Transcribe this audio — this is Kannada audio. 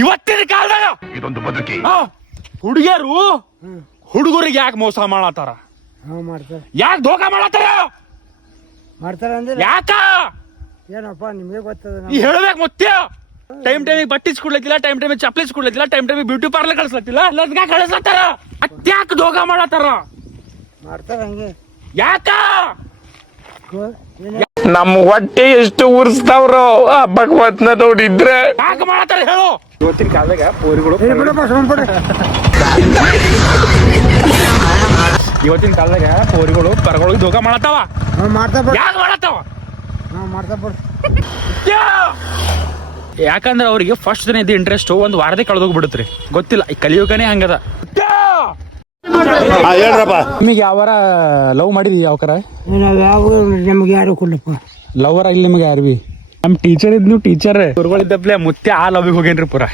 ಇವತ್ತಿನ ಕಾಲದಾಗ ಇದೊಂದು ಬದುಕಿ ಹುಡುಗಿಯರು ಹುಡುಗರಿಗೆ ಯಾಕೆ ಮೋಸ ಮಾಡತ್ತಾರ? ಮಾಡ್ತಾರೆ ಯಾಕೆ ಧೋಕ ಮಾಡತ್ತಾರ? ಮಾಡ್ತಾರೆ ಅಂದ್ರೆ ಯಾಕ ಏನಪ್ಪ ನಿಮಗೆ ಗೊತ್ತದ. ಈ ಹೇಳ್ಬೇಕು ಮುತ್ಯ. ಟೈಮಿಗೆ ಬಟ್ಟೆ ಕೊಡ್ಲತ್ತಿಲ್ಲ, ಟೈಮಿಗೆ ಚಪ್ಪಲಿ ಕೊಡ್ಲತ್ತಿಲ್ಲ, ಟೈಮಿಗೆ ಬ್ಯೂಟಿ ಪಾರ್ಲರ್ ಕಳ್ಸತ್ತಿಲ್ಲ, ಎಲ್ಲದಕ್ಕ ಕಳಿಸತ್ತಾರ. ಅತ್ಯಾಕ ಧೋಕ ಮಾಡತ್ತಾರ? ಮಾಡ್ತಾರೆ ಹಂಗೆ. ಯಾಕ ನಮ್ ಹೊಟ್ಟೆ ಎಷ್ಟು ಉರ್ಸ್ತಾವ್ರೋ ಆ ಭಗವತ್ನ ನೋಡಿದ್ರೆ. ಯಾಕೆ ಮಾಡತ್ತಾರ ಹೇಳು? ಇವತ್ತಿನ ಕಾಲದಾಗ ಪೋರಿಗಳು ಇವತ್ತಿನ ಕಾಲದಾಗ ಪೋರಿಗಳು ಪರಗಳಿಗೆ ಧೋಕ ಮಾಡತ್ತಾವ. ಯಾಕೆ ಮಾಡತ್ತಾವ? ಯಾಕಂದ್ರೆ ಅವ್ರಿಗೆ ಫಸ್ಟ್ ದಿನ ಇದ್ದ ಇಂಟ್ರೆಸ್ಟ್ ಒಂದ್ ವಾರದೇ ಕಳೆದೋಗ್ಬಿಡುತ್ರಿ. ಗೊತ್ತಿಲ್ಲ, ಈ ಕಲಿಯುಗನೇ ಹಂಗದ. ನಿಮಗೆ ಯಾವಾರ ಲವ್ ಮಾಡಿದ್ವಿ? ಯಾವಕರ ಯಾವ ನಮ್ಗೆ ಯಾರು ಕೊಡ್ಲಪ್ಪ ಲವರ್ ಇಲ್ಲಿ ನಿಮಗೆ ಯಾರು? ನಮ್ ಟೀಚರ್ ಇದ್ನು ಟೀಚರ್ ಗುರುಗಳಿದ್ದಪ್ಲೆ ಮುತ್ತೆ ಆ ಲವ್ಗೆ ಹೋಗೇನ್ರಿ ಪೂರ.